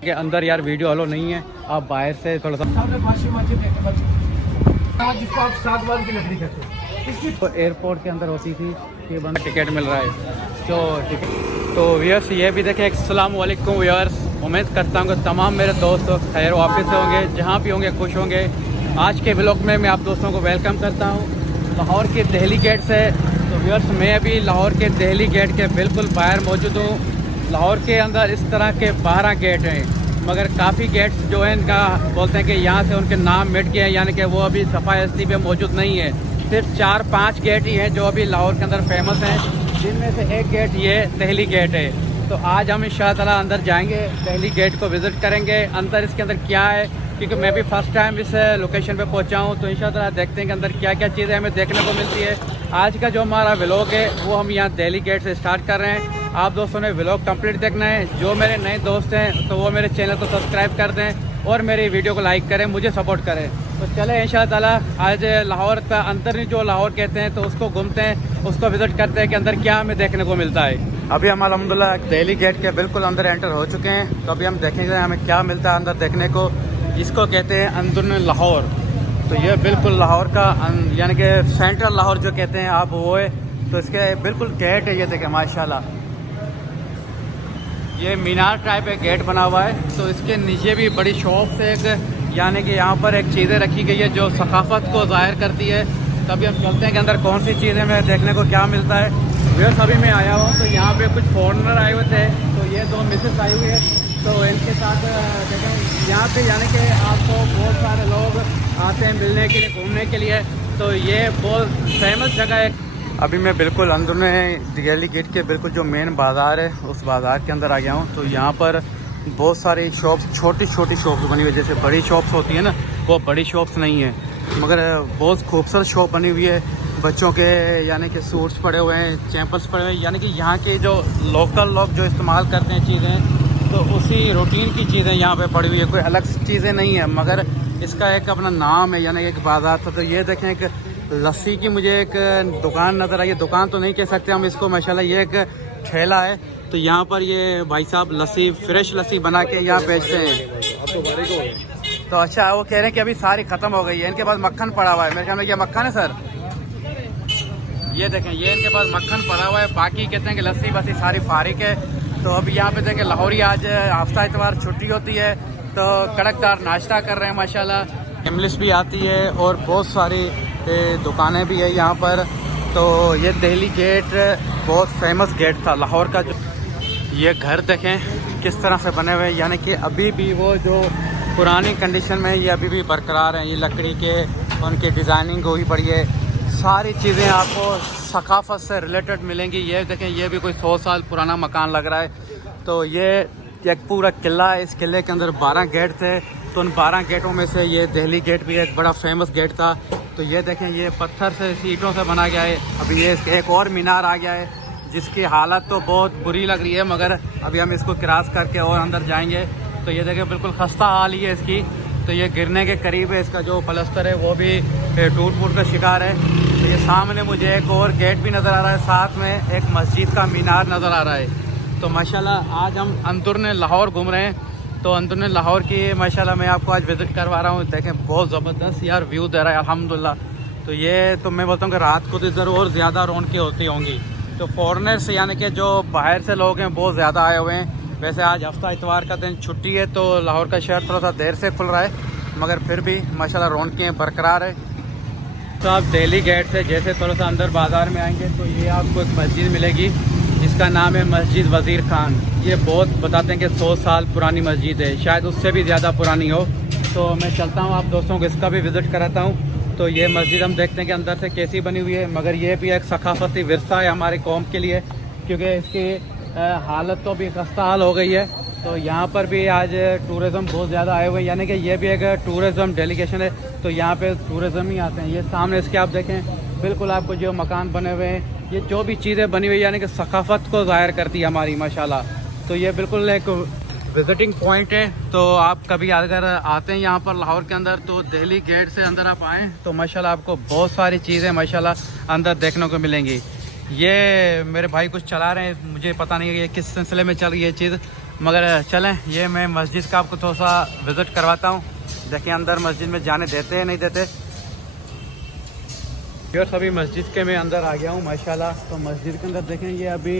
के अंदर यार वीडियो अलो नहीं है, आप बाहर से थोड़ा सा जिसको आप 7 बार की लकड़ी कहते हैं। तो एयरपोर्ट के अंदर होती थी कि बंदा टिकट मिल रहा है तो टिकट। तो व्यूअर्स ये भी देखें, अस्सलाम वालेकुम व्यूअर्स, उम्मीद करता हूँ कि तमाम मेरे दोस्त खैर वाफिस होंगे, जहाँ भी होंगे खुश होंगे। आज के ब्लॉग में मैं आप दोस्तों को वेलकम करता हूँ लाहौर के दिल्ली गेट से। तो व्यूअर्स मैं अभी लाहौर के दिल्ली गेट के बिल्कुल बाहर मौजूद हूँ। लाहौर के अंदर इस तरह के 12 गेट हैं, मगर काफ़ी गेट्स जो हैं इनका बोलते हैं कि यहाँ से उनके नाम मिट गए हैं, यानी कि वो अभी सफाई हस्ती पे मौजूद नहीं है। सिर्फ 4-5 गेट ही हैं जो अभी लाहौर के अंदर फेमस हैं, जिनमें से एक गेट ये दिल्ली गेट है। तो आज हम इंशाअल्लाह अंदर जाएंगे, दिल्ली गेट को विज़िट करेंगे। अंदर इसके अंदर क्या है, क्योंकि मैं भी फ़र्स्ट टाइम इस लोकेशन पे पहुंचा हूं, तो इंशाअल्लाह देखते हैं कि अंदर क्या क्या चीज़ें हमें देखने को मिलती है। आज का जो हमारा व्लॉग है वो हम यहाँ दिल्ली गेट से स्टार्ट कर रहे हैं। आप दोस्तों ने व्लॉग कंप्लीट देखना है। जो मेरे नए दोस्त हैं तो वो मेरे चैनल को सब्सक्राइब कर दें और मेरी वीडियो को लाइक करें, मुझे सपोर्ट करें। तो चले इंशाअल्लाह आज लाहौर का अंदर जो लाहौर कहते हैं तो उसको घूमते हैं, उसको विज़िट करते हैं कि अंदर क्या हमें देखने को मिलता है। अभी हम अल्हम्दुलिल्लाह दिल्ली गेट के बिल्कुल अंदर एंटर हो चुके हैं। तो अभी हम देखेंगे हमें क्या मिलता है अंदर देखने को। इसको कहते हैं अंदरून लाहौर। तो ये बिल्कुल लाहौर का यानी कि सेंट्रल लाहौर जो कहते हैं आप वो है। तो इसके बिल्कुल गेट है, ये देखें माशाल्लाह, ये मीनार टाइप एक गेट बना हुआ है। तो इसके नीचे भी बड़ी शॉप से एक यानी कि यहाँ पर एक चीज़ें रखी गई है जो सकाफत को ज़ाहिर करती है। तभी हम चलते हैं कि अंदर कौन सी चीज़ें में देखने को क्या मिलता है। वैसे अभी मैं आया हूँ तो यहाँ पे कुछ फॉरेनर आए हुए थे, तो ये 2 मिसेस आई हुई है, तो इनके साथ देखें यहाँ पे यानी कि आपको बहुत सारे लोग आते हैं मिलने के लिए, घूमने के लिए। तो ये बहुत फेमस जगह है। अभी मैं बिल्कुल अंदर में दिल्ली गेट के बिल्कुल जो मेन बाज़ार है उस बाज़ार के अंदर आ गया हूँ। तो यहाँ पर बहुत सारी शॉप्स, छोटी छोटी शॉप्स बनी हुई है। जैसे बड़ी शॉप्स होती है ना, वो बड़ी शॉप्स नहीं है, मगर बहुत खूबसूरत शॉप बनी हुई है। बच्चों के यानी कि सूट्स पड़े हुए हैं, चैम्पल्स पड़े हुए हैं, यानी कि यहाँ के जो लोकल लोग जो इस्तेमाल करते हैं चीज़ें, तो उसी रूटीन की चीज़ें यहाँ पे पड़ी हुई है। कोई अलग चीज़ें नहीं है, मगर इसका एक अपना नाम है, यानी एक बाज़ार था। तो ये देखें, एक लस्सी की मुझे एक दुकान नज़र आई है। दुकान तो नहीं कह सकते हम इसको, माशाल्लाह ये एक ठेला है। तो यहाँ पर ये भाई साहब लस्सी, फ्रेश लस्सी बना के यहाँ बेचते हैं। तो अच्छा, वो कह रहे हैं कि अभी सारी ख़त्म हो गई है, इनके पास मक्खन पड़ा हुआ है। मेरे ख्याल में ये मक्खन है सर, ये देखें, ये इनके पास मक्खन पड़ा हुआ है। बाकी कहते हैं कि लस्सी बसी सारी फारिक है। तो अभी यहाँ पे देखें लाहौरी आज हफ्ता इतवार छुट्टी होती है, तो कड़कदार नाश्ता कर रहे हैं माशाल्लाह। इंग्लिश भी आती है और बहुत सारी दुकानें भी है यहाँ पर। तो ये दिल्ली गेट बहुत फेमस गेट था लाहौर का। जो ये घर देखें किस तरह से बने हुए हैं, यानी कि अभी भी वो जो पुरानी कंडीशन में ये अभी भी बरकरार हैं। ये लकड़ी के उनकी डिज़ाइनिंग हुई पड़ी है, सारी चीज़ें आपको सकाफत से रिलेटेड मिलेंगी। ये देखें, ये भी कोई 100 साल पुराना मकान लग रहा है। तो ये एक पूरा किला है, इस किले के अंदर 12 गेट थे। तो उन 12 गेटों में से ये दिल्ली गेट भी एक बड़ा फेमस गेट था। तो ये देखें, ये पत्थर से, ईंटों से बना गया है। अभी ये एक और मीनार आ गया है जिसकी हालत तो बहुत बुरी लग रही है, मगर अभी हम इसको क्रॉस करके और अंदर जाएंगे। तो ये देखें बिल्कुल खस्ता हाल ही है इसकी। तो ये गिरने के करीब है, इसका जो प्लास्टर है वो भी टूट फूट का शिकार है। तो ये सामने मुझे एक और गेट भी नज़र आ रहा है, साथ में एक मस्जिद का मीनार नज़र आ रहा है। तो माशाल्लाह आज हम अंदरून लाहौर घूम रहे हैं। तो अंदरून लाहौर की माशाल्लाह मैं आपको आज विज़िट करवा रहा हूँ। देखें बहुत ज़बरदस्त यार व्यू दे रहा है अल्हम्दुलिल्लाह। तो ये तो मैं बोलता हूँ कि रात को तो इधर और ज़्यादा रौनकें होती होंगी। तो फॉरेनर्स यानी कि जो बाहर से लोग हैं बहुत ज़्यादा आए हुए हैं। वैसे आज हफ्ता इतवार का दिन छुट्टी है, तो लाहौर का शहर थोड़ा सा देर से खुल रहा है, मगर फिर भी माशाल्लाह रौनकें बरकरार है। तो आप दिल्ली गेट से जैसे थोड़ा सा अंदर बाज़ार में आएंगे तो ये आपको एक मस्जिद मिलेगी जिसका नाम है मस्जिद वज़ीर खान। ये बहुत बताते हैं कि 100 साल पुरानी मस्जिद है, शायद उससे भी ज़्यादा पुरानी हो। तो मैं चलता हूँ आप दोस्तों को इसका भी विज़िट कराता हूँ। तो ये मस्जिद हम देखते हैं कि अंदर से कैसी बनी हुई है, मगर ये भी एक सकाफती विरसा है हमारी कौम के लिए, क्योंकि इसकी हालत तो भी खस्ता हाल हो गई है। तो यहाँ पर भी आज टूरिज़्म बहुत ज़्यादा आए हुए हैं, यानी कि ये भी एक टूरिज़्म डेलीगेशन है। तो यहाँ पे टूरिज़्म ही आते हैं। ये सामने इसके आप देखें, बिल्कुल आपको जो मकान बने हुए हैं, ये जो भी चीज़ें बनी हुई यानी कि सकाफत को ज़ाहिर करती है हमारी माशाल्लाह। तो ये बिल्कुल एक विजिटिंग पॉइंट है। तो आप कभी अगर आते हैं यहाँ पर लाहौर के अंदर तो दिल्ली गेट से अंदर आप आएँ तो माशाल्लाह आपको बहुत सारी चीज़ें माशाल्लाह अंदर देखने को मिलेंगी। ये मेरे भाई कुछ चला रहे हैं, मुझे पता नहीं है ये किस सिलसिले में चल रही है चीज़, मगर चलें ये मैं मस्जिद का आपको थोड़ा सा विज़िट करवाता हूँ। देखें अंदर मस्जिद में जाने देते हैं नहीं देते। यार अभी मस्जिद के मैं अंदर आ गया हूँ माशाल्लाह। तो मस्जिद के अंदर देखें ये अभी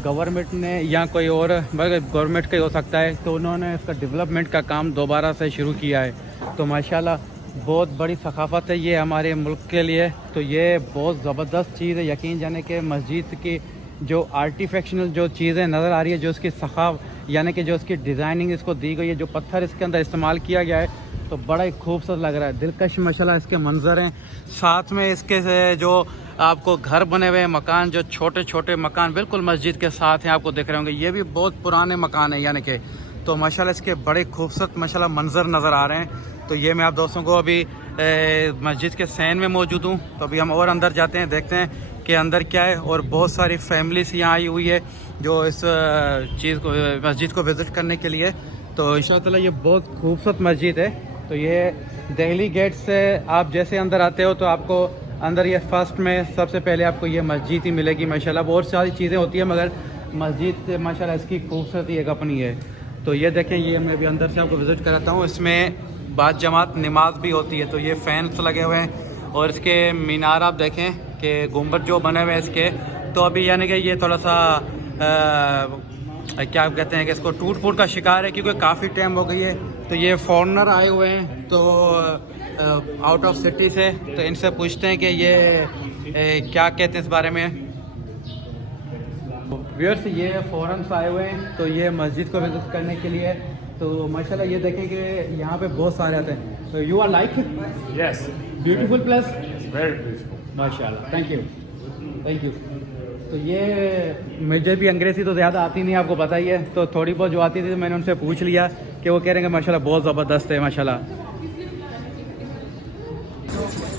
गवर्नमेंट ने या कोई और गवर्नमेंट का ही हो सकता है, तो उन्होंने इसका डेवलपमेंट का काम दोबारा से शुरू किया है। तो माशाल्लाह बहुत बड़ी सकाफ़त है ये हमारे मुल्क के लिए। तो ये बहुत ज़बरदस्त चीज़ है। यकीन जाने कि मस्जिद की जो आर्टिफिशियल जो चीज़ें नज़र आ रही है, जो इसकी सखाव यानी कि जो इसकी डिज़ाइनिंग इसको दी गई है, जो पत्थर इसके अंदर इस्तेमाल किया गया है, तो बड़ा ही खूबसूरत लग रहा है। दिलकश माशाल्लाह इसके मंजर हैं। साथ में इसके जो आपको घर बने हुए मकान, जो छोटे छोटे मकान बिल्कुल मस्जिद के साथ हैं, आपको दिख रहे होंगे। ये भी बहुत पुराने मकान है यानी कि, तो माशाल्लाह इसके बड़े खूबसूरत माशाल्लाह मंजर नज़र आ रहे हैं। तो ये मैं आप दोस्तों को अभी मस्जिद के सैन में मौजूद हूँ। तो अभी हम और अंदर जाते हैं, देखते हैं कि अंदर क्या है। और बहुत सारी फैमिलीज यहाँ आई हुई है जो इस चीज़ को मस्जिद को विज़िट करने के लिए। तो इंशाअल्लाह ये बहुत खूबसूरत मस्जिद है। तो ये दिल्ली गेट से आप जैसे अंदर आते हो तो आपको अंदर ये फर्स्ट में सबसे पहले आपको ये मस्जिद ही मिलेगी माशाल्लाह। बहुत सारी चीज़ें होती हैं मगर मस्जिद माशाल्लाह इसकी खूबसूरती एक अपनी है। तो ये देखें ये मैं अभी अंदर से आपको विज़िट कराता हूँ। इसमें बाद जमात नमाज भी होती है। तो ये फैंस लगे हुए हैं और इसके मीनार आप देखें कि गुंबद जो बने हुए हैं इसके, तो अभी यानी कि ये थोड़ा सा क्या कहते हैं कि इसको टूट फूट का शिकार है क्योंकि काफ़ी टाइम हो गई है। तो ये फॉरेनर आए हुए हैं तो आउट ऑफ सिटी से, तो इनसे पूछते हैं कि ये क्या कहते हैं इस बारे में। व्यूअर्स ये फॉरेन से आए हुए हैं तो ये मस्जिद को विजिट करने के लिए। तो माशाल्लाह ये देखें कि यहाँ पे बहुत सारे आते हैं। तो you are like Yes. Beautiful place, It's very beautiful. माशाल्लाह, थैंक यू थैंक यू। तो ये मुझे भी अंग्रेज़ी तो ज़्यादा आती नहीं, आपको पता ही है। तो थोड़ी बहुत जो आती थी तो मैंने उनसे पूछ लिया कि वो कह रहे हैं कि माशाल्लाह बहुत ज़बरदस्त है माशाल्लाह।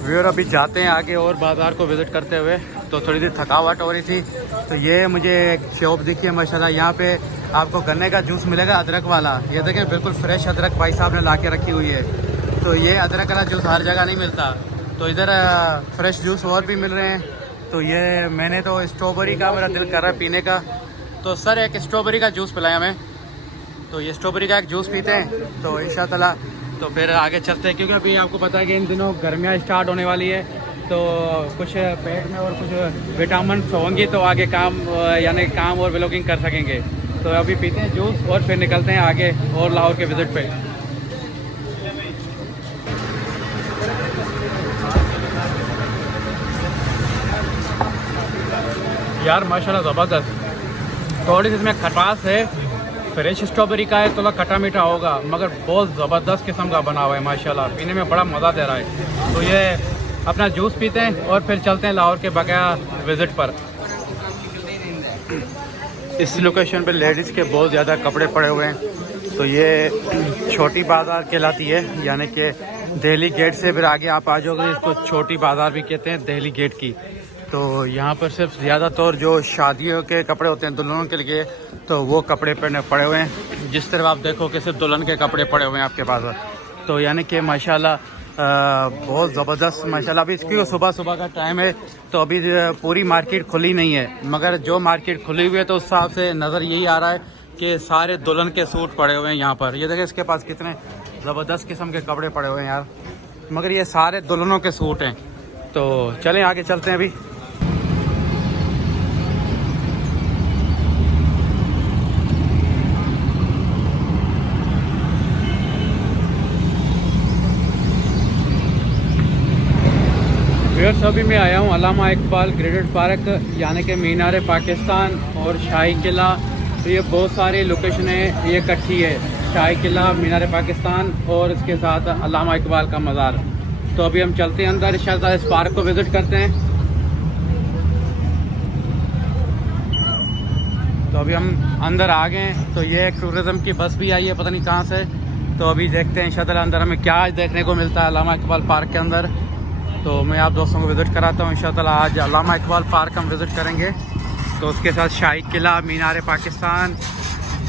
व्यूअर अभी जाते हैं आगे और बाज़ार को विज़िट करते हुए। तो थोड़ी सी थकावट हो रही थी। तो ये मुझे एक शॉप दिखी है माशाल्लाह, यहाँ पे आपको गन्ने का जूस मिलेगा अदरक वाला। ये देखें बिल्कुल फ्रेश अदरक भाई साहब ने ला के रखी हुई है। तो ये अदरक वाला जूस हर जगह नहीं मिलता, तो इधर फ्रेश जूस और भी मिल रहे हैं। तो ये मैंने तो स्ट्रॉबेरी का मेरा दिल कर रहा है पीने का। तो सर एक स्ट्रॉबेरी का जूस पिलाया हमें। तो ये स्ट्रॉबेरी का एक जूस पीते हैं तो इंशाअल्लाह तो फिर आगे चलते हैं, क्योंकि अभी आपको पता है कि इन दिनों गर्मियाँ स्टार्ट होने वाली है। तो कुछ पेट में और कुछ विटामिन होंगी तो आगे काम यानी काम और व्लॉगिंग कर सकेंगे। तो अभी पीते हैं जूस और फिर निकलते हैं आगे और लाहौर के विज़िट पे। यार माशाल्लाह ज़बरदस्त, थोड़ी सी इसमें खटास है, फ्रेश स्ट्रॉबेरी का है, थोड़ा खट्टा मीठा होगा मगर बहुत ज़बरदस्त किस्म का बना हुआ है माशाल्लाह, पीने में बड़ा मज़ा दे रहा है। तो ये अपना जूस पीते हैं और फिर चलते हैं लाहौर के बकाया विज़िट पर। इस लोकेशन पे लेडीज़ के बहुत ज़्यादा कपड़े पड़े हुए हैं। तो ये छोटी बाज़ार कहलाती है, यानी कि दिल्ली गेट से फिर आगे आप आ जाओगे, इसको छोटी बाज़ार भी कहते हैं दिल्ली गेट की। तो यहाँ पर सिर्फ ज़्यादातर जो शादियों के कपड़े होते हैं दुल्हनों के लिए, तो वो कपड़े पड़े हुए हैं। जिस तरह आप देखो कि सिर्फ दुल्हन के कपड़े पड़े हुए हैं आपके पास। तो यानी कि माशाल्लाह बहुत ज़बरदस्त माशाल्लाह। अभी इसकी सुबह सुबह का टाइम है तो अभी पूरी मार्केट खुली नहीं है, मगर जो मार्केट खुली हुई है तो उस हिसाब से नज़र यही आ रहा है कि सारे दुल्हन के सूट पड़े हुए हैं यहाँ पर। ये देखें इसके पास कितने ज़बरदस्त किस्म के कपड़े पड़े हुए हैं यार, मगर ये सारे दुल्हनों के सूट हैं। तो चलें आगे चलते हैं अभी। व्यूअर्स अभी मैं आया हूँ अल्लामा इकबाल ग्रेडेड पार्क, यानी कि मीनार पाकिस्तान और शाही किला। तो ये बहुत सारी लोकेशन है, ये इकट्ठी है, शाही किला, मीनार पाकिस्तान और इसके साथ अल्लामा इकबाल का मज़ार। तो अभी हम चलते हैं अंदर, इंशाअल्लाह इस पार्क को विज़िट करते हैं। तो अभी हम अंदर आ गए हैं। तो ये एक टूरिज़म की बस भी आई है पता नहीं कहाँ से। तो अभी देखते हैं इंशाअल्लाह अंदर हमें क्या देखने को मिलता है अल्लामा इकबाल पार्क के अंदर। तो मैं आप दोस्तों को विज़िट कराता हूँ इंशाअल्लाह। आज अल्लामा इकबाल पार्क हम विज़िट करेंगे, तो उसके साथ शाही किला, मीनार पाकिस्तान,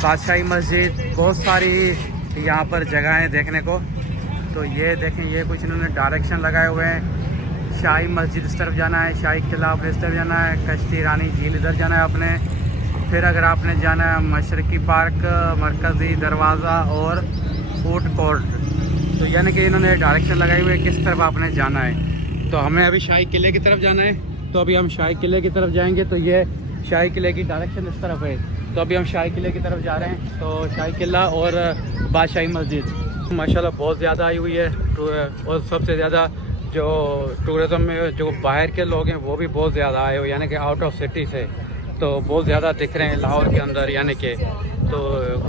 बादशाही मस्जिद, बहुत सारी यहाँ पर जगह हैं देखने को। तो ये देखें, ये कुछ इन्होंने डायरेक्शन लगाए हुए हैं शाही मस्जिद इस तरफ जाना है, शाही किला आपने इस तरफ जाना है, कश्ती रानी झील इधर जाना है आपने। फिर अगर आपने जाना है मशरकी पार्क, मरकज़ी दरवाज़ा और फूड कोर्ट, तो यानी कि इन्होंने डायरेक्शन लगाई हुई है किस तरफ आपने जाना है। तो हमें अभी शाही किले की तरफ जाना है, तो अभी हम शाही किले की तरफ जाएंगे। तो ये शाही किले की डायरेक्शन इस तरफ है, तो अभी हम शाही किले की तरफ जा रहे हैं। तो शाही किला और बादशाही मस्जिद माशाल्लाह बहुत ज़्यादा आई हुई है, और सबसे ज़्यादा जो टूरिज़म में जो बाहर के लोग हैं वो भी बहुत ज़्यादा आए हुए, यानी कि आउट ऑफ सिटी से, तो बहुत ज़्यादा दिख रहे हैं लाहौर के अंदर, यानी कि तो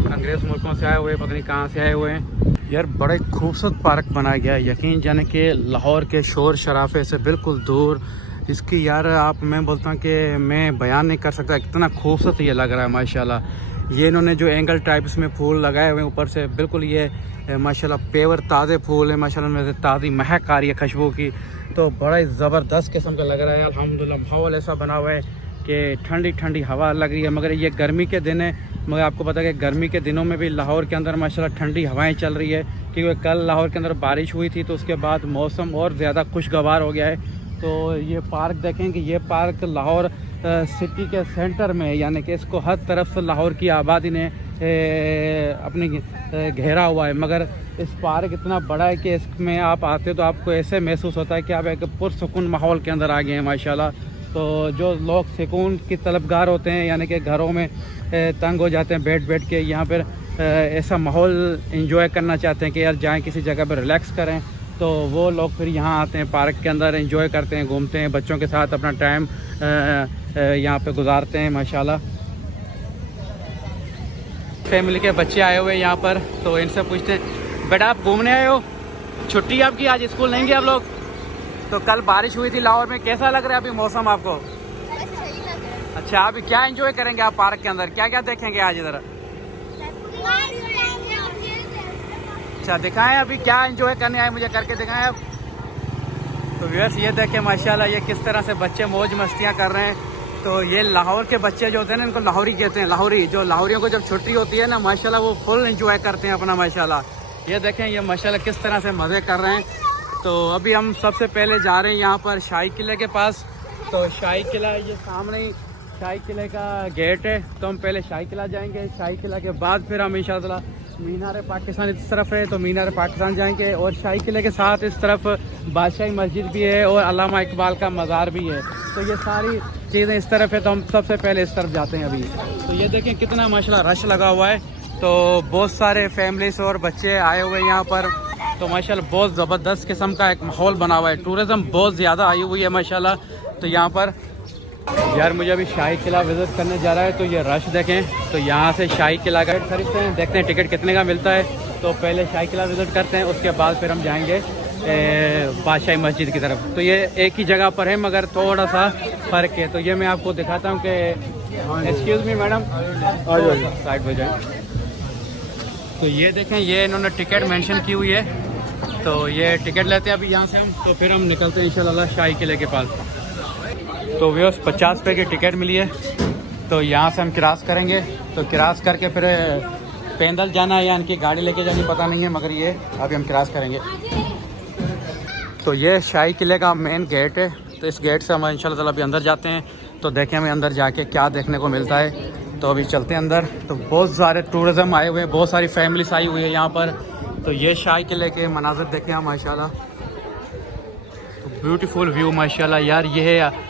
अंग्रेज़ मुल्कों से आए हुए, पता नहीं कहाँ से आए हुए हैं। यार बड़ा खूबसूरत पार्क बनाया गया है, यकीन जाने कि लाहौर के शोर शराफे से बिल्कुल दूर। इसकी यार मैं बोलता हूँ कि मैं बयान नहीं कर सकता कितना खूबसूरत ये लग रहा है माशाल्लाह। ये इन्होंने जो एंगल टाइप इसमें फूल लगाए हुए हैं ऊपर से, बिल्कुल ये माशाल्लाह पेवर ताज़े फूल है माशाल्लाह, में से ताज़ी महक आ रही है खुशबू की, तो बड़ा ही ज़बरदस्त किस्म का लग रहा है। अल्हम्दुलिल्लाह माहौल ऐसा बना हुआ है कि ठंडी ठंडी हवा लग रही है, मगर ये गर्मी के दिन है, मगर आपको पता है कि गर्मी के दिनों में भी लाहौर के अंदर माशाल्लाह ठंडी हवाएं चल रही है, क्योंकि कल लाहौर के अंदर बारिश हुई थी, तो उसके बाद मौसम और ज़्यादा खुशगवार हो गया है। तो ये पार्क देखें कि ये पार्क लाहौर सिटी के सेंटर में है, यानी कि इसको हर तरफ से लाहौर की आबादी ने अपनी घेरा हुआ है, मगर इस पार्क इतना बड़ा है कि इसमें आप आते तो आपको ऐसे महसूस होता है कि आप एक पुरसुकून माहौल के अंदर आ गए हैं माशाल्लाह। तो जो लोग सुकून की तलबगार होते हैं, यानी कि घरों में तंग हो जाते हैं बैठ बैठ के, यहाँ पर ऐसा माहौल इंजॉय करना चाहते हैं कि यार जाएं किसी जगह पर रिलैक्स करें, तो वो लोग फिर यहाँ आते हैं, पार्क के अंदर एंजॉय करते हैं, घूमते हैं, बच्चों के साथ अपना टाइम यहाँ पे गुजारते हैं माशाल्लाह। फैमिली के बच्चे आए हुए हैं यहाँ पर, तो इनसे पूछते हैं बेटा आप घूमने आए हो, छुट्टी आपकी, आज स्कूल नहीं गए आप लोग? तो कल बारिश हुई थी लाहौर में, कैसा लग रहा है अभी मौसम आपको? अच्छा ही लग रहा है। अच्छा, अभी क्या एंजॉय करेंगे आप पार्क के अंदर, क्या क्या देखेंगे आज इधर? अच्छा दिखाएं अभी क्या एंजॉय करने आए, मुझे करके दिखाएं आप। तो व्यूअर्स ये देखें माशाल्लाह ये किस तरह से बच्चे मौज मस्तियां कर रहे हैं। तो ये लाहौर के बच्चे जो होते हैं ना, इनको लाहौरी कहते हैं, लाहौरी। जो लाहौरियों को जब छुट्टी होती है ना माशाल्लाह वो फुल एंजॉय करते हैं अपना माशाल्लाह। ये देखें ये माशाल्लाह किस तरह से मज़े कर रहे हैं। तो अभी हम सबसे पहले जा रहे हैं यहाँ पर शाही किले के पास। तो शाही किला ये सामने ही शाही किले का गेट है, तो हम पहले शाही किला जाएंगे, शाही किला के बाद फिर हम इंशाअल्लाह मीनार पाकिस्तान इस तरफ है, तो मीनार पाकिस्तान जाएंगे, और शाही किले के साथ इस तरफ बादशाही मस्जिद भी है और अल्लामा इकबाल का मज़ार भी है। तो ये सारी चीज़ें इस तरफ है, तो हम सबसे पहले इस तरफ जाते हैं अभी। तो ये देखें कितना माशाल्लाह रश लगा हुआ है, तो बहुत सारे फैमिलीज और बच्चे आए हुए हैं यहाँ पर। तो माशाल्लाह बहुत ज़बरदस्त किस्म का एक माहौल बना हुआ है, टूरिज़म बहुत ज़्यादा आई हुई है माशाल्लाह। तो यहाँ पर यार मुझे अभी शाही किला विज़िट करने जा रहा है, तो ये रश देखें। तो यहाँ से शाही किला का टिकट खरीदते हैं, देखते हैं टिकट कितने का मिलता है। तो पहले शाही किला विज़िट करते हैं, उसके बाद फिर हम जाएंगे बादशाही मस्जिद की तरफ। तो ये एक ही जगह पर है मगर थोड़ा सा फ़र्क है। तो ये मैं आपको दिखाता हूँ कि एक्सक्यूज़ मी मैडम, साइड हो जाए। तो ये देखें ये इन्होंने टिकट मेंशन की हुई है, तो ये टिकट लेते हैं अभी यहाँ से हम, तो फिर हम निकलते हैं इंशाल्लाह शाही किले के पास। तो व्यवस्थ 50 रुपये की टिकट मिली है, तो यहाँ से हम क्रॉस करेंगे। तो क्रॉस करके फिर पैदल जाना है या इनकी गाड़ी लेके जानी पता नहीं है, मगर ये अभी हम क्रॉस करेंगे। तो ये शाही किले का मेन गेट है, तो इस गेट से हम इंशाल्लाह अभी अंदर जाते हैं। तो देखें हमें अंदर जाके क्या देखने को मिलता है। तो अभी चलते हैं अंदर। तो बहुत सारे टूरिज़म आए हुए हैं, बहुत सारी फैमिलीस आई हुई है यहाँ पर। तो ये शाही किले के मनाज़र देखें हम माशाल्लाह, तो ब्यूटीफुल व्यू माशाल्लाह। यार ये है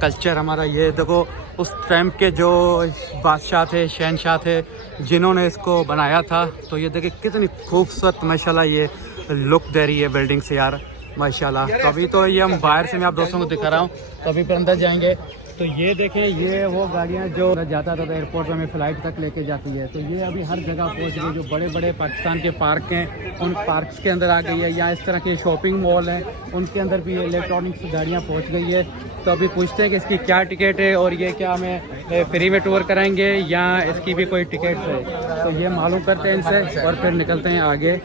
कल्चर हमारा। ये देखो उस टाइम के जो बादशाह थे, शहनशाह थे, जिन्होंने इसको बनाया था। तो ये देखिए कितनी खूबसूरत माशाल्लाह ये लुक दे रही है बिल्डिंग से यार माशाल्लाह। तो अभी तो ये हम बाहर से मैं आप दोस्तों को दिखा रहा हूँ, तो अभी फिर अंदर जाएंगे। तो ये देखें ये वो गाड़ियाँ जो जाता था एयरपोर्ट में हमें फ़्लाइट तक लेके जाती है। तो ये अभी हर जगह पहुँच गई, जो बड़े बड़े पाकिस्तान के पार्क हैं उन पार्क्स के अंदर आ गई है, या इस तरह के शॉपिंग मॉल हैं उनके अंदर भी इलेक्ट्रॉनिक्स गाड़ियाँ पहुँच गई है। तो अभी पूछते हैं कि इसकी क्या टिकट है और ये क्या हमें फ्री में टूर कराएंगे या इसकी भी कोई टिकट है। तो ये मालूम करते हैं इनसे और फिर निकलते हैं आगे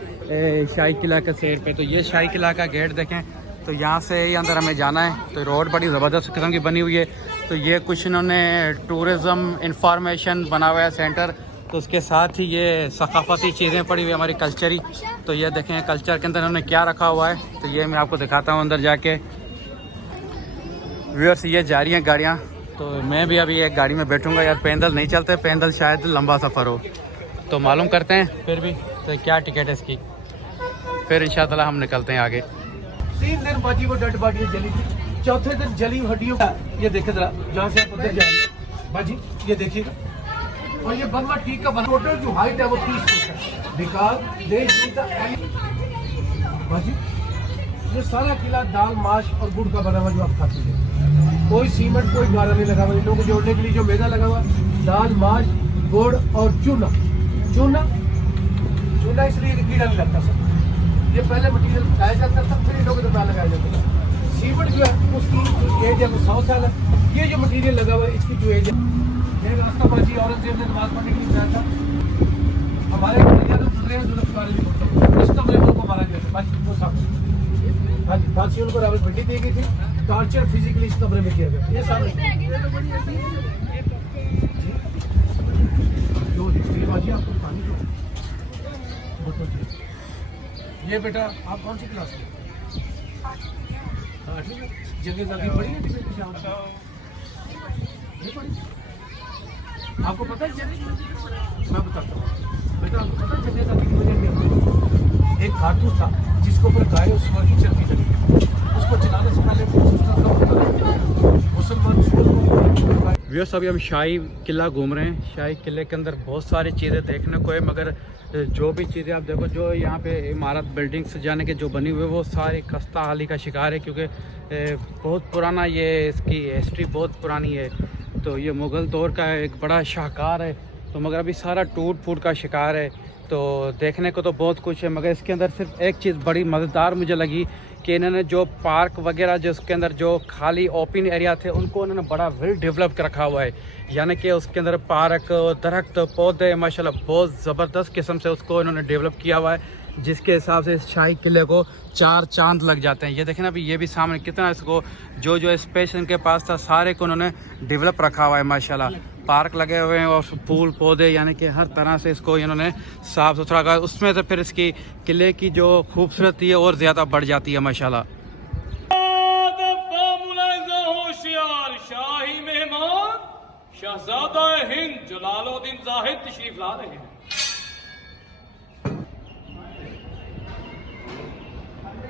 शाही किला के सैर पे। तो ये शाही किला का गेट देखें, तो यहाँ से ही अंदर हमें जाना है। तो रोड बड़ी ज़बरदस्त किस्म की बनी हुई है। तो ये कुछ इन्होंने टूरिज़म इंफॉर्मेशन बना हुआ है सेंटर, तो उसके साथ ही ये सकाफ़ती चीज़ें पड़ी हुई हमारी कल्चरी। तो ये देखें कल्चर के अंदर इन्होंने क्या रखा हुआ है, तो ये मैं आपको दिखाता हूँ अंदर जाके। व्यूअर्स ये जा रही हैं गाड़ियाँ, तो मैं भी अभी एक गाड़ी में बैठूंगा यार। पैदल नहीं चलते, पैदल शायद लंबा सफ़र हो, तो मालूम करते हैं फिर भी तो क्या टिकट है इसकी, फिर इंशाअल्लाह हम निकलते हैं आगे। 3 दिन बाजी वो डेड बॉडी जली थी, चौथे दिन जली हड्डियों का ये देखे जरा, जहाँ से आप उधर जाएंगे बाजी ये देखिएगा। और ये बर्मा ठीक का बना, टोटल जो हाइट है वो 30 फुट है। बिकॉज बाजी ये सारा किला दाल माश और गुड़ का बना हुआ जो आप खाते हैं, कोई सीमेंट कोई गारा नहीं लगा हुआ। इन लोगों को जोड़ने के लिए जो मैदा लगा हुआ, दाल माश गुड़ और चूना चूना चूना इसलिए कीड़ा नहीं लगता सर। ये पहले मटीरियल लगाया जाता था, फिर इन लोगों को लगाया जाता था। सीमेंट जो है उसकी जो एज है वो 100 साल है। ये जो मटीरियल लगा हुआ है इसकी जो एज है, ये रास्ता बाजी औरंगजेब ने नमाज पढ़ने के लिए जाया था। हमारे इस कमरे में उनको मारा गया था बाजी, वो सामने फांसी उनको रावलपिंडी दी गई थी, टॉर्चर फिजिकली इस कमरे में किया गया। ये सामने जो बाजी आपको पानी दो। ये बेटा आप कौन सी क्लास में? जगह जागी पड़ी है आपको पता है? मैं बताता हूँ बेटा, आपको पता है जगह जागी की वजह क्या है? एक कारतूस था जिसके ऊपर गाय और सुअर की चर्बी लगी, उसको चलाने से पहले मुसलमान। व्यूअर्स अभी हम शाही किला घूम रहे हैं। शाही किले के अंदर बहुत सारी चीज़ें देखने को है, मगर जो भी चीज़ें आप देखो, जो यहाँ पे इमारत बिल्डिंग्स जाने के जो बनी हुई है वो सारी खस्ता हाली का शिकार है, क्योंकि बहुत पुराना ये इसकी हिस्ट्री बहुत पुरानी है। तो ये मुग़ल दौर का एक बड़ा शाहकार है, तो मगर अभी सारा टूट फूट का शिकार है। तो देखने को तो बहुत कुछ है, मगर इसके अंदर सिर्फ एक चीज़ बड़ी मज़ेदार मुझे लगी कि इन्होंने जो पार्क वगैरह जो उसके अंदर जो खाली ओपन एरिया थे उनको उन्होंने बड़ा वेल डेवलप कर रखा हुआ है। यानी कि उसके अंदर पार्क, दरख्त, पौधे माशाल्लाह बहुत ज़बरदस्त किस्म से उसको इन्होंने डेवलप किया हुआ है, जिसके हिसाब से इस शाही किले को 4 चांद लग जाते हैं। ये देखें ना अभी, ये भी सामने कितना इसको जो स्पेस इनके पास था सारे को उन्होंने डेवलप रखा हुआ है माशाल्लाह। पार्क लगे हुए हैं और फूल पौधे, यानी कि हर तरह से इसको इन्होंने साफ़ सुथरा रखा। उसमें से फिर इसकी किले की जो खूबसूरती है और ज़्यादा बढ़ जाती है माशाल्लाह। शाही मेहमान शहजादा हिंद जलालुद्दीन जाहिद तशरीफ ला रहे हैं।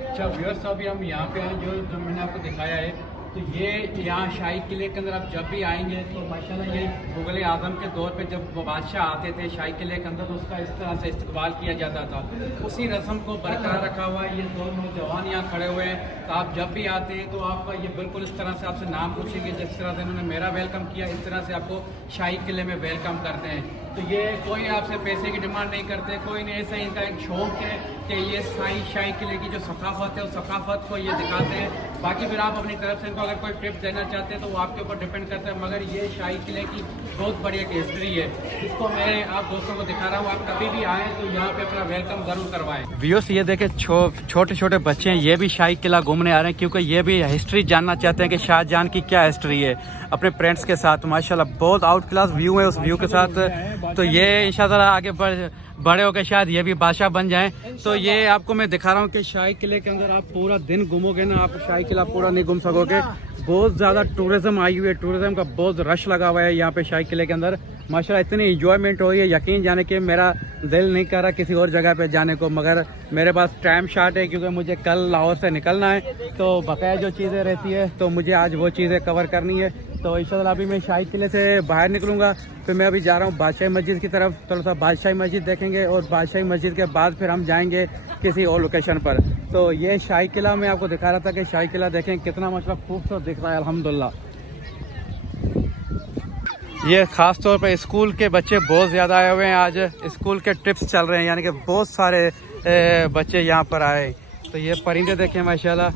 अच्छा व्यूअर्स, अभी हम यहाँ पे हैं, जो मैंने आपको दिखाया है, तो ये यहाँ शाही किले के अंदर आप जब भी आएंगे तो माशाल्लाह ये मुग़ल आज़म के दौर पे जब बादशाह आते थे शाही किले के अंदर, तो उसका इस तरह से इस्तकबाल किया जाता था। उसी रस्म को बरकरार रखा हुआ है। ये 2 नौजवान यहाँ खड़े हुए हैं, तो आप जब भी आते हैं तो आपका ये बिल्कुल इस तरह से आपसे नाम पूछेंगे, जिस तरह से इन्होंने मेरा वेलकम किया, इस तरह से आपको शाही किले में वेलकम करते हैं। तो ये कोई आपसे पैसे की डिमांड नहीं करते, कोई नहीं, ऐसा इनका एक शौक़ है कि ये शाही किले की जो सकाफ़त है उस सकाफ़त को ये दिखाते हैं। बाकी फिर आप अपनी तरफ से इनको अगर कोई टिप देना चाहते हैं तो वो आपके ऊपर डिपेंड करता है, मगर ये शाही किले की बहुत बड़ी एक हिस्ट्री है, इसको मैं आप दोस्तों को दिखा रहा हूँ। आप कभी भी आएँ तो यहाँ पे अपना वेलकम ज़रूर करवाएं। व्यूअर्स ये देखें, छोटे छोटे बच्चे हैं, ये भी शाही किला घूमने आ रहे हैं, क्योंकि ये भी हिस्ट्री जानना चाहते हैं कि शाहजहां की क्या हिस्ट्री है, अपने फ्रेंड्स के साथ। माशाल्लाह बहुत आउट क्लास व्यू है उस व्यू के साथ। तो ये इंशाअल्लाह आगे बड़े होकर शायद ये भी बादशाह बन जाएं। तो ये आपको मैं दिखा रहा हूँ कि शाही किले के अंदर आप पूरा दिन घूमोगे ना, आप शाही किला पूरा नहीं घूम सकोगे। बहुत ज़्यादा टूरिज्म आई हुई है, टूरिज्म का बहुत रश लगा हुआ है यहाँ पे शाही किले के अंदर। माशाल्लाह इतनी इंजॉयमेंट हो रही है, यकीन जाने के मेरा दिल नहीं कर रहा किसी और जगह पे जाने को, मगर मेरे पास टाइम शॉर्ट है, क्योंकि मुझे कल लाहौर से निकलना है। तो बकाया जो चीज़ें रहती है तो मुझे आज वो चीज़ें कवर करनी है। तो इंशाल्लाह अभी मैं शाही किले से बाहर निकलूँगा, फिर मैं अभी जा रहा हूँ बादशाही मस्जिद की तरफ। थोड़ा सा बादशाही मस्जिद देखेंगे और बादशाही मस्जिद के बाद फिर हम जाएंगे किसी और लोकेशन पर। तो ये शाही किला मैं आपको दिखा रहा था कि शाही किला देखें कितना मतलब खूबसूरत दिख रहा है अल्हम्दुलिल्लाह। ये ख़ास तौर पर स्कूल के बच्चे बहुत ज़्यादा आए हुए हैं, आज स्कूल के ट्रिप्स चल रहे हैं, यानी कि बहुत सारे बच्चे यहाँ पर आए। तो ये परिंदे देखें माशाल्लाह,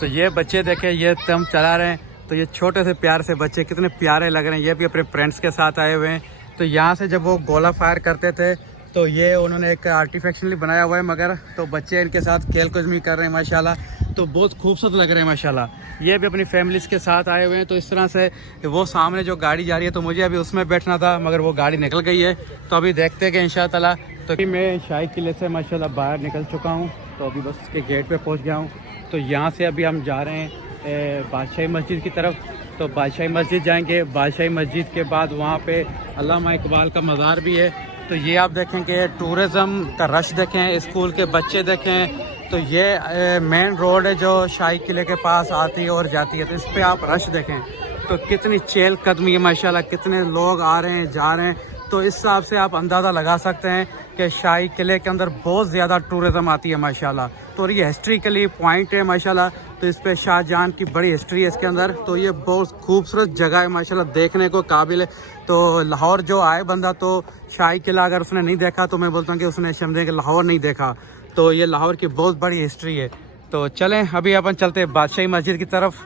तो ये बच्चे देखें, ये तम चला रहे हैं। तो ये छोटे से प्यार से बच्चे कितने प्यारे लग रहे हैं, ये भी अपने फ्रेंड्स के साथ आए हुए हैं। तो यहाँ से जब वो गोला फायर करते थे तो ये उन्होंने एक आर्टिफिशियली बनाया हुआ है, मगर तो बच्चे इनके साथ खेल कूद भी कर रहे हैं माशाल्लाह। तो बहुत खूबसूरत लग रहे हैं माशाल्लाह। ये भी अपनी फैमिलीज़ के साथ आए हुए हैं। तो इस तरह से वो सामने जो गाड़ी जा रही है, तो मुझे अभी उसमें बैठना था, मगर वो गाड़ी निकल गई है। तो अभी देखते हैं कि इंशाअल्लाह। तो मैं शाही किले से माशाल्लाह बाहर निकल चुका हूँ, तो अभी बस उसके गेट पे पहुँच गया हूँ। तो यहाँ से अभी हम जा रहे हैं बादशाही मस्जिद की तरफ। तो बादशाही मस्जिद जाएंगे, बादशाही मस्जिद के बाद वहाँ पे अल्लामा इकबाल का मज़ार भी है। तो ये आप देखें कि टूरिज़म का रश देखें, स्कूल के बच्चे देखें। तो ये मेन रोड है जो शाही किले के पास आती है और जाती है। तो इस पर आप रश देखें तो कितनी चहल कदमी है माशाल्लाह, कितने लोग आ रहे हैं जा रहे हैं। तो इस हिसाब से आप अंदाज़ा लगा सकते हैं कि शाही किले के अंदर बहुत ज़्यादा टूरिज़म आती है माशाल्लाह। तो ये हिस्ट्रिकली पॉइंट है माशाल्लाह। तो इस पे शाहजहां की बड़ी हिस्ट्री है इसके अंदर। तो ये बहुत खूबसूरत जगह है माशाल्लाह, देखने को काबिल है। तो लाहौर जो आए बंदा तो शाही किला अगर उसने नहीं देखा तो मैं बोलता हूँ कि उसने समझे कि लाहौर नहीं देखा। तो ये लाहौर की बहुत बड़ी हिस्ट्री है। तो चलें अभी अपन चलते हैं बादशाही मस्जिद की तरफ।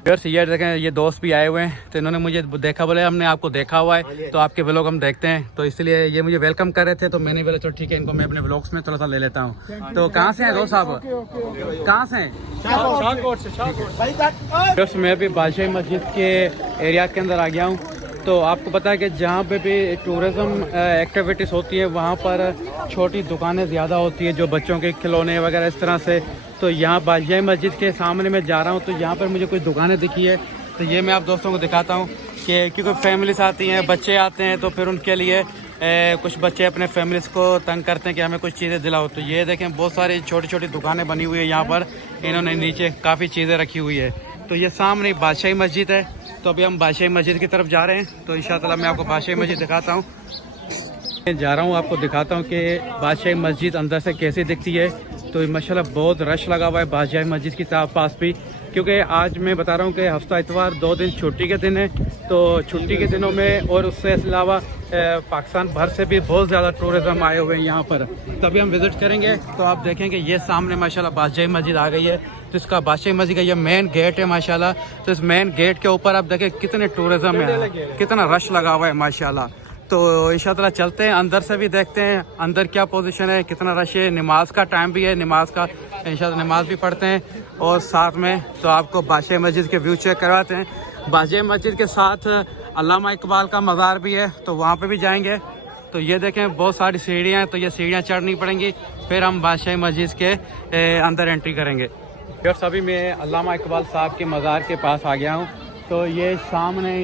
फिर ये देखें, ये दोस्त भी आए हुए हैं। तो इन्होंने मुझे देखा, बोले हमने आपको देखा हुआ है तो आपके व्लॉग हम देखते हैं। तो इसलिए ये मुझे वेलकम कर रहे थे। तो मैंने बोला चलो ठीक है, इनको मैं अपने व्लॉग्स में थोड़ा सा ले लेता हूँ। तो कहाँ से हैं दोस्त साहब, कहाँ से हैं? दोस्त मैं अभी बादशाही मस्जिद के एरिया के अंदर आ गया हूँ। तो आपको पता है कि जहाँ पे भी टूरिज़म एक्टिविटीज़ होती है वहाँ पर छोटी दुकानें ज़्यादा होती है, जो बच्चों के खिलौने वगैरह इस तरह से। तो यहाँ बादशाही मस्जिद के सामने मैं जा रहा हूँ। तो यहाँ पर मुझे कुछ दुकानें दिखी है। तो ये मैं आप दोस्तों को दिखाता हूँ कि क्योंकि फैमिलीज आती हैं, बच्चे आते हैं, तो फिर उनके लिए कुछ बच्चे अपने फैमिलीज़ को तंग करते हैं कि हमें कुछ चीज़ें दिलाओ। तो ये देखें बहुत सारी छोटी छोटी दुकानें बनी हुई है यहाँ पर। इन्होंने नीचे काफ़ी चीज़ें रखी हुई है। तो ये सामने बादशाही मस्जिद है। तो अभी हम बादशाही मस्जिद की तरफ जा रहे हैं। तो इंशाअल्लाह मैं आपको बादशाही मस्जिद दिखाता हूँ। जा रहा हूँ, आपको दिखाता हूँ कि बादशाही मस्जिद अंदर से कैसी दिखती है। तो माशाल्लाह बहुत रश लगा हुआ है बादशाही मस्जिद की पास भी, क्योंकि आज मैं बता रहा हूँ कि हफ्ता इतवार 2 दिन छुट्टी के दिन है। तो छुट्टी के दिनों में और उससे अलावा पाकिस्तान भर से भी बहुत ज़्यादा टूरिज़म आए हुए हैं यहाँ पर। तभी हम विज़िट करेंगे। तो आप देखेंगे ये सामने माशाल्लाह बादशाही मस्जिद आ गई है। तो इसका बादशाही मस्जिद का ये मेन गेट है माशाल्लाह। तो इस मेन गेट के ऊपर आप देखें कितने टूरिज़म है, कितना रश लगा हुआ है माशाल्लाह। तो इंशाअल्लाह चलते हैं, अंदर से भी देखते हैं अंदर क्या पोजीशन है, कितना रश है। नमाज का टाइम भी है, नमाज का इंशाअल्लाह नमाज भी पढ़ते हैं और साथ में तो आपको बादशाही मस्जिद के व्यू चेक करवाते हैं। बादशाही मस्जिद के साथ अल्लामा इकबाल का मज़ार भी है, तो वहाँ पे भी जाएंगे। तो ये देखें बहुत सारी सीढ़ियाँ हैं, तो ये सीढ़ियाँ चढ़नी पड़ेंगी, फिर हम बादशाही मस्जिद के अंदर एंट्री करेंगे। फिर सभी मैं अल्लामा इकबाल साहब के मज़ार के पास आ गया हूँ। तो ये सामने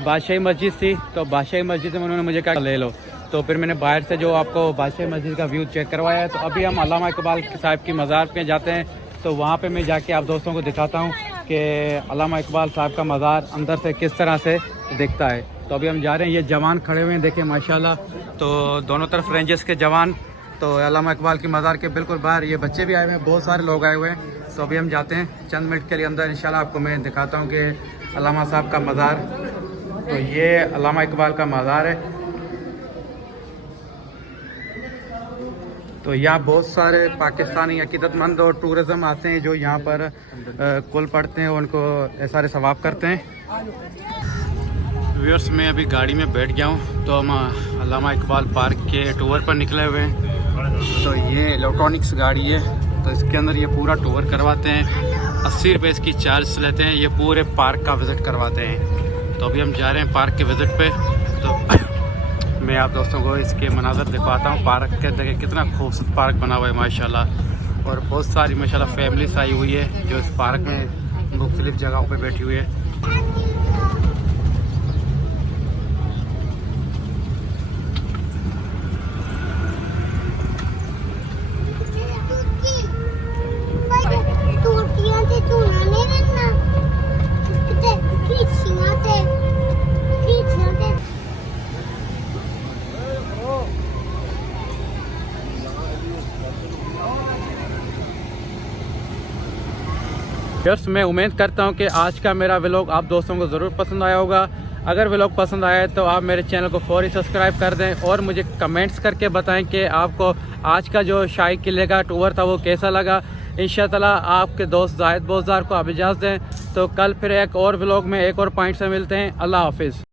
बादशाही मस्जिद थी। तो बादशाही मस्जिद में उन्होंने मुझे कहा ले लो। तो फिर मैंने बाहर से जो आपको बादशाही मस्जिद का व्यू चेक करवाया है। तो अभी हम अल्लामा इकबाल साहब की मज़ार पे जाते हैं। तो वहाँ पे मैं जाके आप दोस्तों को दिखाता हूँ कि अल्लामा इकबाल साहब का मज़ार अंदर से किस तरह से दिखता है। तो अभी हम जा रहे हैं। ये जवान खड़े हुए हैं देखें माशाल्लाह। तो दोनों तरफ रेंजर्स के जवान। तो अल्लामा इकबाल की मज़ार के बिल्कुल बाहर ये बच्चे भी आए हुए हैं, बहुत सारे लोग आए हुए हैं। तो अभी हम जाते हैं चंद मिनट के लिए अंदर। इंशाल्लाह आपको मैं दिखाता हूँ कि अल्लामा साहब का मज़ार। तो ये अल्लामा इकबाल का मज़ार है। तो यहाँ बहुत सारे पाकिस्तानी अकीदतमंद और टूरिज़म आते हैं जो यहाँ पर कुल पढ़ते हैं, उनको सारे सवाब करते हैं। व्यूअर्स मैं अभी गाड़ी में बैठ गया हूँ। तो हम अल्लामा इकबाल पार्क के टूर पर निकले हुए हैं। तो ये इलेक्ट्रॉनिक्स गाड़ी है। तो इसके अंदर ये पूरा टूर करवाते हैं। 80 रुपये इसकी चार्ज लेते हैं। ये पूरे पार्क का विज़िट करवाते हैं। तो अभी हम जा रहे हैं पार्क के विज़िट पे। तो मैं आप दोस्तों को इसके मनाज़र दिखाता हूँ पार्क के। देखिए कितना खूबसूरत पार्क बना हुआ है माशाल्लाह। और बहुत सारी माशाल्लाह फैमिलीज आई हुई है जो इस पार्क में मुख्तलिफ़ जगहों पे बैठी हुई है। मैं उम्मीद करता हूं कि आज का मेरा व्लॉग आप दोस्तों को ज़रूर पसंद आया होगा। अगर व्लॉग पसंद आया तो आप मेरे चैनल को फौरी सब्सक्राइब कर दें और मुझे कमेंट्स करके बताएं कि आपको आज का जो शाही किले का टूर था वो कैसा लगा। इंशाअल्लाह आपके दोस्त जाहिद बोज़दार को आप इजाज़त दें। तो कल फिर एक और व्लॉग में एक और पॉइंट से मिलते हैं। अल्लाह हाफिज़।